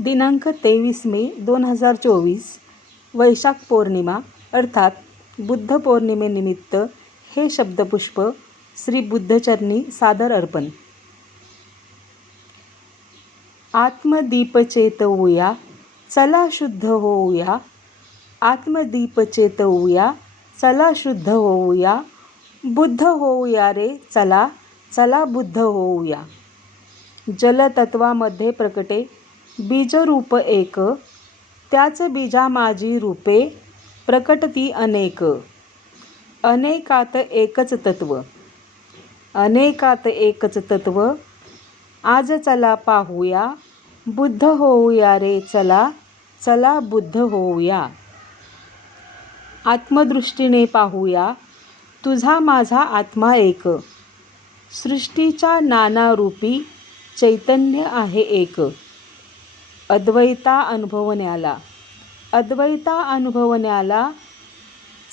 दिनांक 23 मे 2024 वैशाख पौर्णिमा अर्थात बुद्ध पौर्णिमेनिमित्त हे शब्दपुष्प श्री बुद्धचरणी सादर अर्पण. आत्मदीप चेतवूया, चला शुद्ध होऊया. आत्मदीप चेतवूया, चला शुद्ध होऊया. बुद्ध होऊया रे चला, चला बुद्ध होऊया. जलतत्वामध्ये प्रकटे बीजरूप एक, त्याच बीजा माझी रूपे प्रकटती अनेक. अनेकात एकच तत्व, अनेकात एकच तत्व. आज चला पाहूया, बुद्ध होऊया रे चला, चला बुद्ध होऊया. आत्मदृष्टीने पाहूया, तुझा माझा आत्मा एक. सृष्टीच्या नाना रूपी चैतन्य आहे एक. अद्वैता अनुभवण्याला, अद्वैता अनुभवण्याला.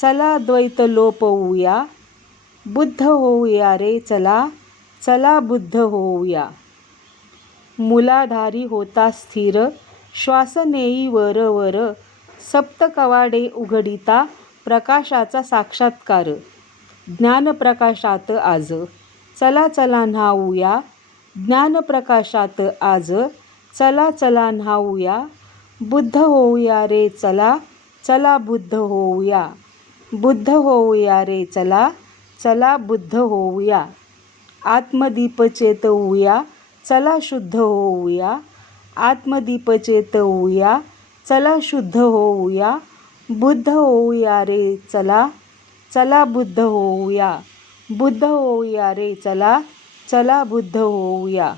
चला द्वैत लोपवूया, बुद्ध होऊया रे चला, चला बुद्ध होऊया. मूलाधारी होता स्थिर, श्वास नेई वर वर. सप्त कवाडे उघडिता प्रकाशाचा साक्षात्कार. ज्ञानप्रकाशात आज, चला चला न्हाऊया. ज्ञानप्रकाशात आज, चला चला न्हाऊया. बुद्ध होऊया रे चला, चला बुद्ध होऊया. बुद्ध होऊया रे चला, चला बुद्ध होऊया. आत्मदीप चेतवूया, चला शुद्ध होऊया. आत्मदीप चेतवूया, चला शुद्ध होऊया. बुद्ध होऊया रे चला, चला बुद्ध होऊया. बुद्ध होऊया रे चला, चला बुद्ध होऊया.